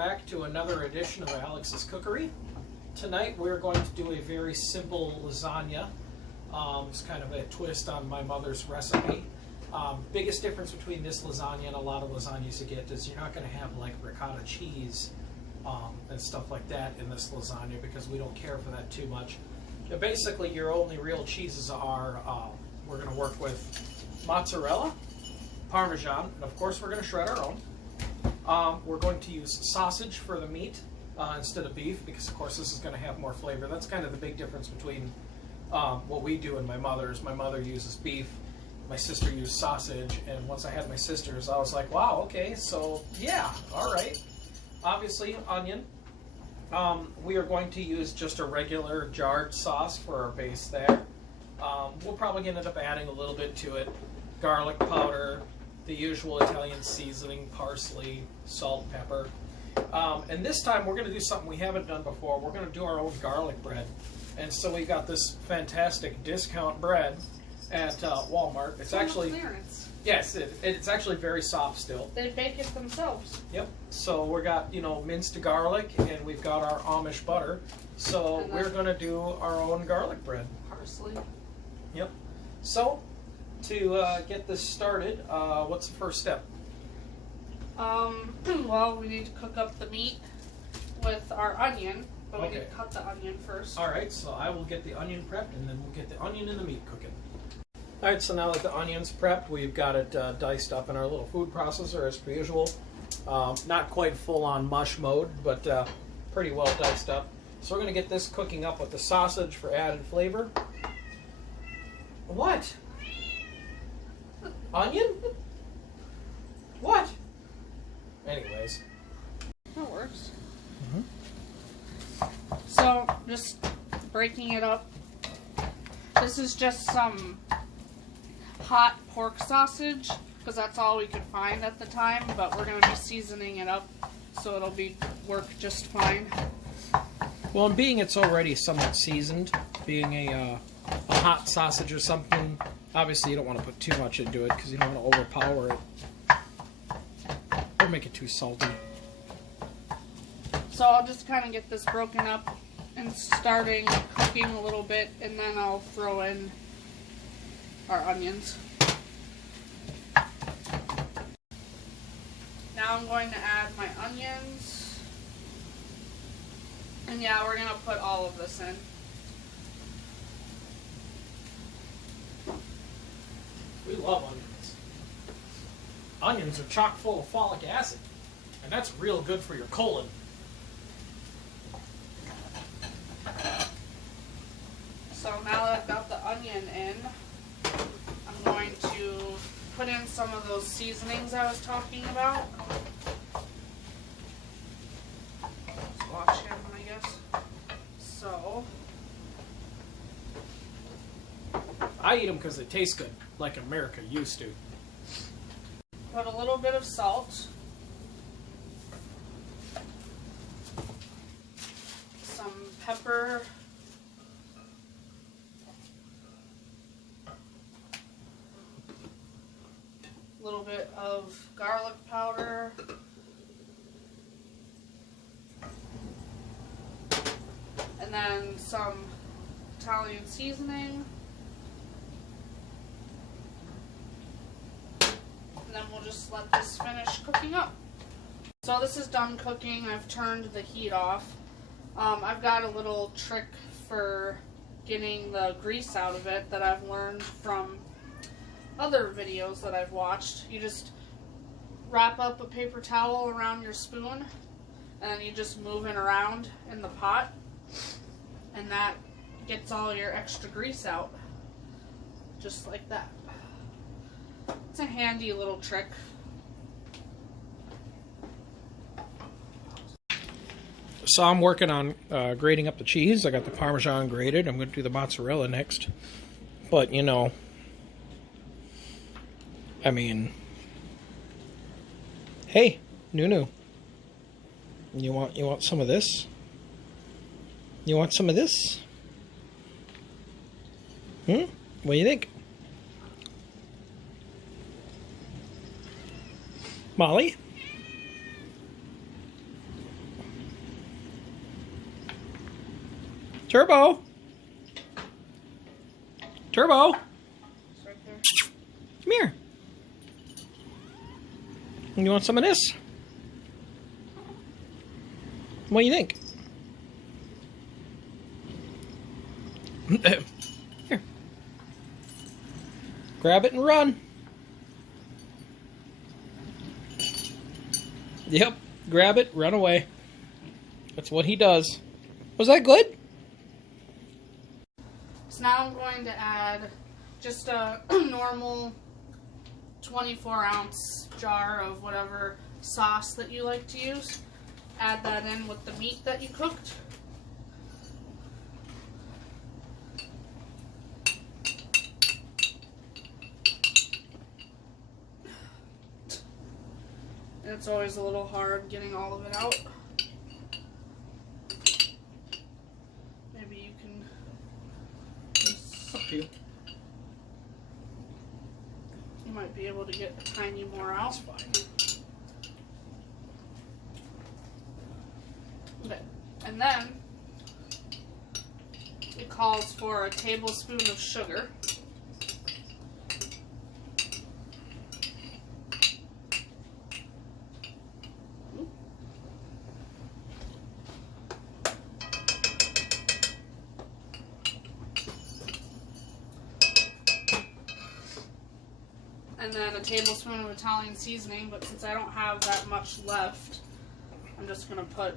back to another edition of Alex's Cookery. Tonight we're going to do a very simple lasagna. It's kind of a twist on my mother's recipe. Biggest difference between this lasagna and a lot of lasagnas you get is you're not going to have like ricotta cheese and stuff like that in this lasagna because we don't care for that too much. But basically your only real cheeses are, we're going to work with mozzarella, Parmesan, and of course we're going to shred our own. We're going to use sausage for the meat instead of beef because of course this is going to have more flavor. That's kind of the big difference between what we do and my mother's. My mother uses beef, my sister used sausage, and once I had my sister's I was like, wow, okay, so yeah, alright. Obviously onion. We are going to use just a regular jarred sauce for our base there. We'll probably end up adding a little bit to it. Garlic powder, the usual Italian seasoning, parsley, salt, pepper. And this time we're going to do something we haven't done before. We're going to do our own garlic bread. And so we got this fantastic discount bread at Walmart. It's actually clearance. Yes, it's actually very soft still. They bake it themselves. Yep. So we got, minced garlic, and we've got our Amish butter. So we're going to do our own garlic bread. Parsley. Yep. So to get this started, what's the first step? Well, we need to cook up the meat with our onion, but we need to cut the onion first. Alright, so I will get the onion prepped, and then we'll get the onion and the meat cooking. Alright, so now that the onion's prepped, we've got it diced up in our little food processor as per usual. Not quite full-on mush mode, but pretty well diced up. So we're going to get this cooking up with the sausage for added flavor. What? Onion? What? Anyways. That works. So, just breaking it up. This is just some hot pork sausage, because that's all we could find at the time, but we're going to be seasoning it up, so it'll work just fine. Well, and being it's already somewhat seasoned, being a hot sausage or something, obviously you don't want to put too much into it because you don't want to overpower it or make it too salty. So I'll just kind of get this broken up and starting cooking a little bit, and then I'll throw in our onions. Now I'm going to add my onions. And yeah, we're going to put all of this in. We love onions. Onions are chock full of folic acid, and that's real good for your colon. So now that I've got the onion in, I'm going to put in some of those seasonings I was talking about. Squash him, I guess. So I eat them because they taste good, like America used to. put a little bit of salt, some pepper, a little bit of garlic powder, and then some Italian seasoning. And then we'll just let this finish cooking up. So this is done cooking. I've turned the heat off. I've got a little trick for getting the grease out of it that I've learned from other videos that I've watched. You just wrap up a paper towel around your spoon, and then you just move it around in the pot, and that gets all your extra grease out. Just like that. It's a handy little trick. So I'm working on grating up the cheese. I got the Parmesan grated. I'm going to do the mozzarella next. But, I mean, hey, Nunu, you want some of this? You want some of this? What do you think? Molly? Turbo. Turbo. It's right there. Come here. You want some of this? What do you think? Here. Grab it and run. Yep. Grab it, run away. That's what he does. Was that good? So now I'm going to add just a normal 24-ounce jar of whatever sauce that you like to use. Add that in with the meat that you cooked. It's always a little hard getting all of it out. Maybe you can... Up to you. You might be able to get a tiny more out. That's fine. Okay. And then it calls for a tablespoon of sugar. And then a tablespoon of Italian seasoning, but since I don't have that much left, I'm just going to put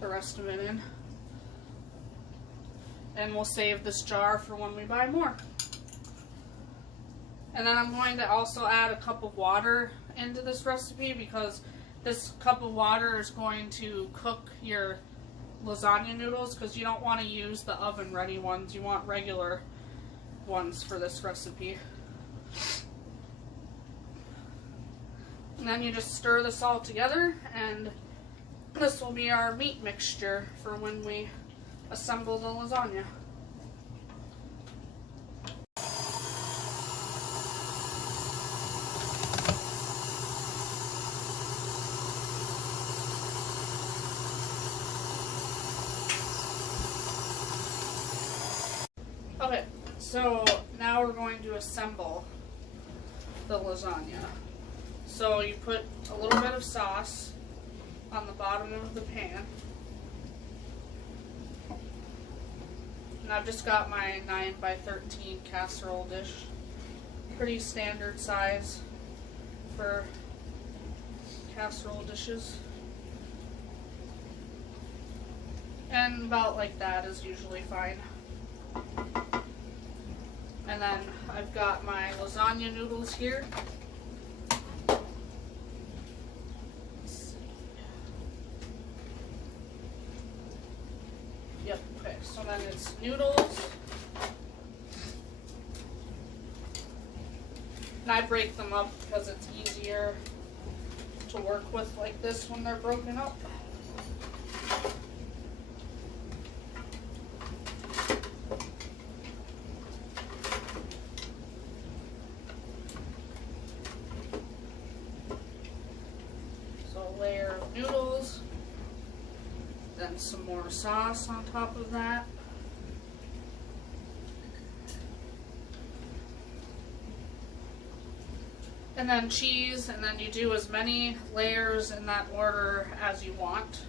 the rest of it in. And we'll save this jar for when we buy more. And then I'm going to also add a cup of water into this recipe because this cup of water is going to cook your lasagna noodles, because you don't want to use the oven ready ones. You want regular ones for this recipe. And then you just stir this all together, and this will be our meat mixture for when we assemble the lasagna. Okay, so now we're going to assemble the lasagna. So you put a little bit of sauce on the bottom of the pan. And I've just got my 9x13 casserole dish. Pretty standard size for casserole dishes. And about like that is usually fine. And then I've got my lasagna noodles here. Yep, okay, so then it's noodles. And I break them up because it's easier to work with like this when they're broken up. Layer of noodles, then some more sauce on top of that. And then cheese, and then you do as many layers in that order as you want.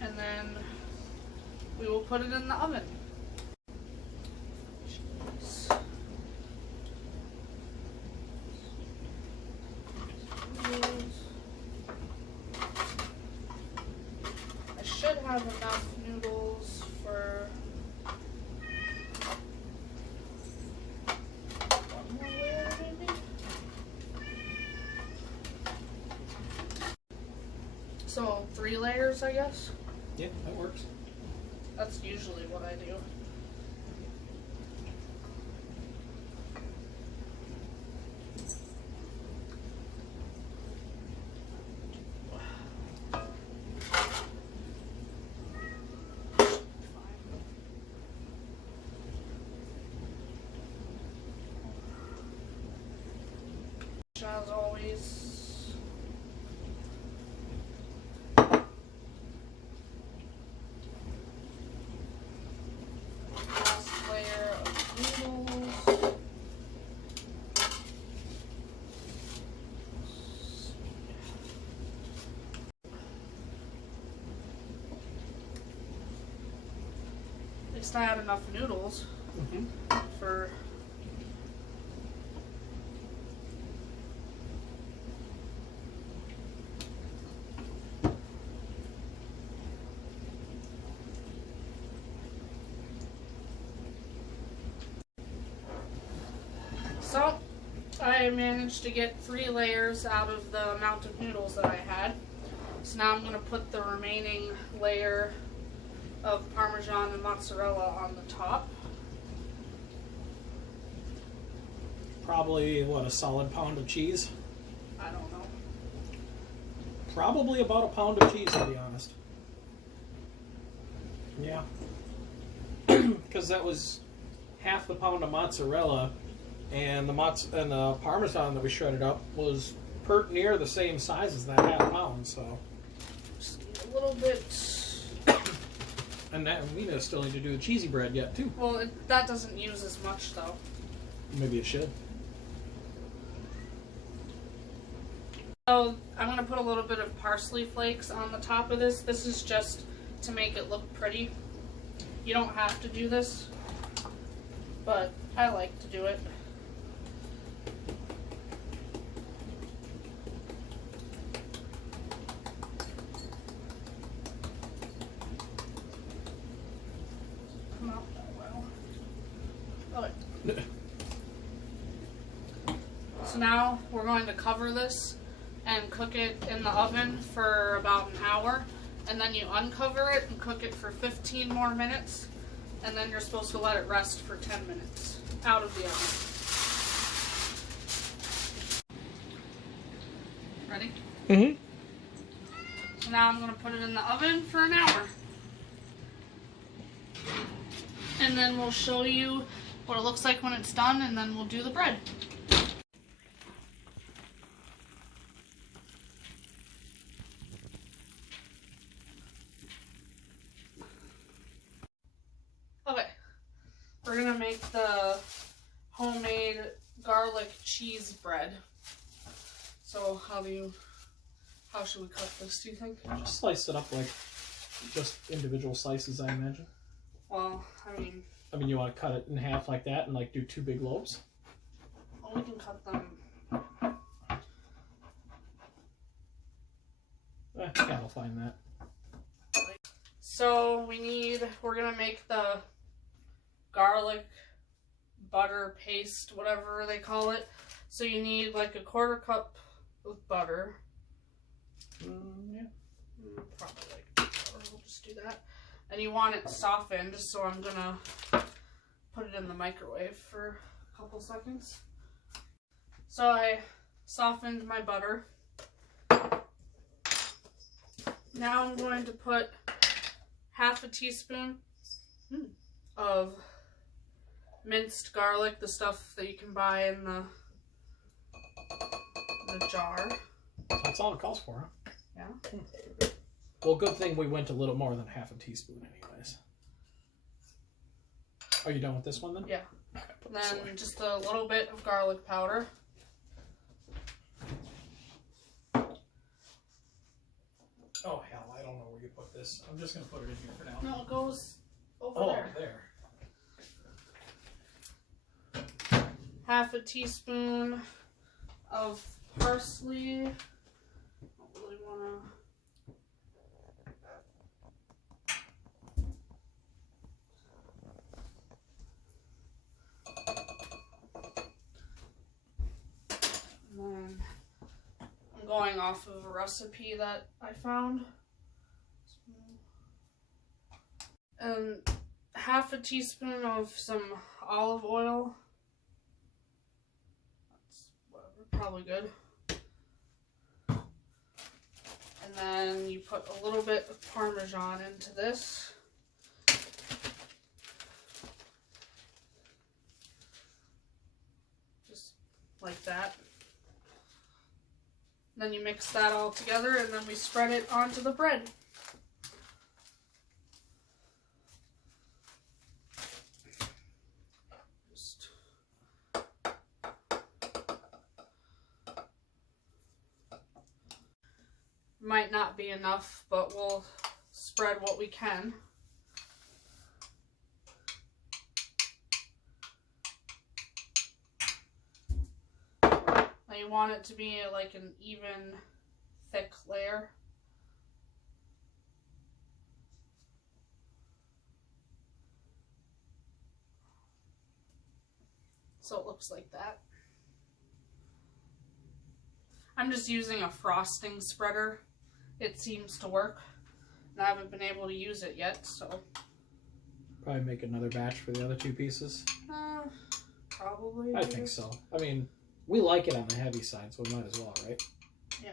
And then we will put it in the oven. I should have enough noodles for one more layer, maybe? So 3 layers, I guess? Yeah, that works. That's usually what I do. As always, least I had enough noodles for... So, I managed to get 3 layers out of the amount of noodles that I had. So now I'm going to put the remaining layer of Parmesan and mozzarella on the top. Probably, what, a solid pound of cheese? I don't know. Probably about a pound of cheese, to be honest. Yeah. Because that was half the pound of mozzarella, and the Parmesan that we shredded up was pert near the same size as that half pound, so. Just need a little bit. And that, we still need to do the cheesy bread yet, too. Well, that doesn't use as much, though. Maybe it should. So, I'm going to put a little bit of parsley flakes on the top of this. This is just to make it look pretty. You don't have to do this, but I like to do it. Come out that well. Okay. So now we're going to cover this and cook it in the oven for about an hour, and then you uncover it and cook it for 15 more minutes, and then you're supposed to let it rest for 10 minutes out of the oven. Ready? So now I'm going to put it in the oven for an hour, and then we'll show you what it looks like when it's done, and then we'll do the bread. Okay, we're gonna make the homemade garlic cheese bread. So how should we cut this, do you think? Just slice it up like just individual slices, I imagine. Well, I mean, you want to cut it in half like that and like do 2 big loaves? well, we can cut them. Yeah, I'll find that. So we're gonna make the garlic butter paste, whatever they call it. So you need like a 1/4 cup of butter. Yeah. Probably like butter. We'll just do that. And you want it softened, so I'm gonna put it in the microwave for a couple seconds. So I softened my butter. Now I'm going to put 1/2 teaspoon of minced garlic, the stuff that you can buy in the jar. That's all it calls for, huh? Yeah. Well, good thing we went a little more than 1/2 teaspoon anyways. Are you done with this one then? Yeah. Okay, put And this then away. just a little bit of garlic powder. Oh hell, I don't know where you put this. I'm just gonna put it in here for now. No, it goes over there. There. 1/2 teaspoon of parsley. Don't really want to. And then I'm going off of a recipe that I found. And 1/2 teaspoon of some olive oil. Probably good. And then you put a little bit of Parmesan into this. Just like that. Then you mix that all together and then we spread it onto the bread. Might not be enough, but we'll spread what we can. want it to be like an even, thick layer. So it looks like that. I'm just using a frosting spreader. It seems to work. And I haven't been able to use it yet, so. Probably make another batch for the other 2 pieces. Probably. I think so. I mean, we like it on the heavy side, so we might as well, right? Yeah.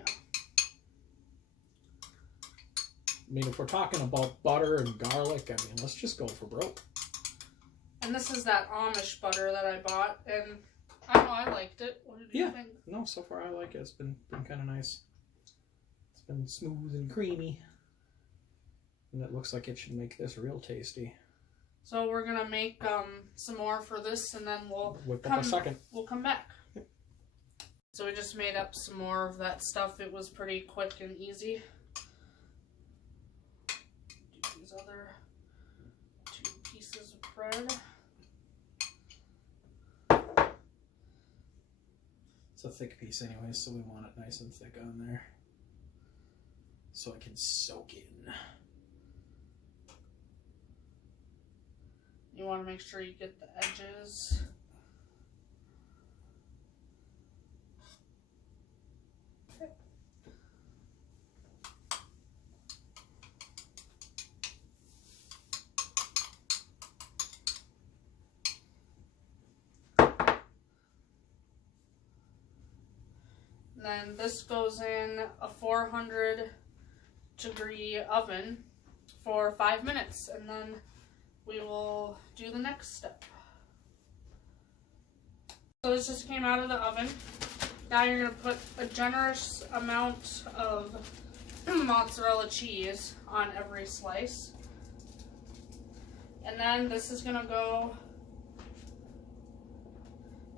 I mean, if we're talking about butter and garlic, I mean, let's just go for broke. And this is that Amish butter that I bought, and I don't know, I liked it. What did you think? No, so far I like it. It's been kind of nice. It's been smooth and creamy. And it looks like it should make this real tasty. So we're gonna make some more for this, and then we'll Whip up a second. We'll come back. Yep. So we just made up some more of that stuff. It was pretty quick and easy. Do these other 2 pieces of bread. It's a thick piece anyway, so we want it nice and thick on there. So it can soak in. You want to make sure you get the edges. Okay. And then this goes in a 400-degree oven for 5 minutes, and then we will do the next step. So this just came out of the oven. Now you're going to put a generous amount of mozzarella cheese on every slice. And then this is going to go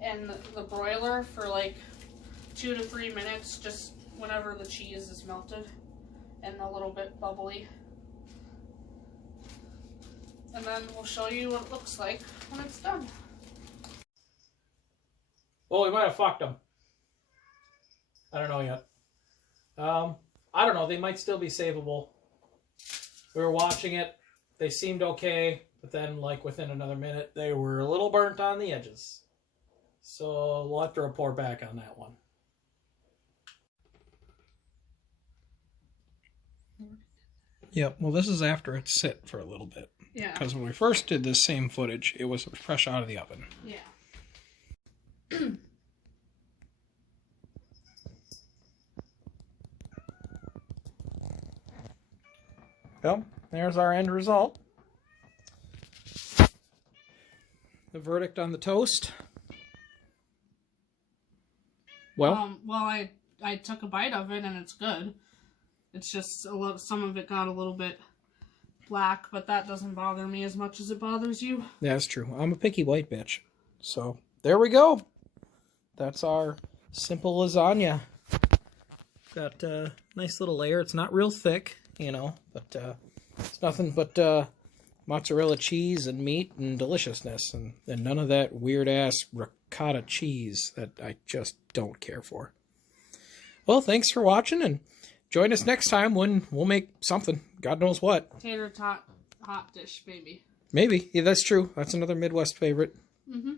in the broiler for like 2 to 3 minutes, just whenever the cheese is melted and a little bit bubbly. And then we'll show you what it looks like when it's done. Well, we might have fucked them. I don't know yet. I don't know. They might still be savable. We were watching it. They seemed okay. But then, like, within another minute, they were a little burnt on the edges. So we'll have to report back on that one. Yep, well, this is after it's sit for a little bit. Yeah. Because when we first did this same footage, it was fresh out of the oven. Yeah. Well, there's our end result. The verdict on the toast. Well, I took a bite of it and it's good. It's just some of it got a little bit black, but that doesn't bother me as much as it bothers you. Yeah, that's true. I'm a picky white bitch. So, there we go. That's our simple lasagna. Got a nice little layer. It's not real thick, you know, but it's nothing but mozzarella cheese and meat and deliciousness, and none of that weird-ass ricotta cheese that I just don't care for. Well, thanks for watching, and join us next time when we'll make something. God knows what. Tater tot hot dish, baby. Maybe. Yeah, that's true. That's another Midwest favorite. Mm-hmm.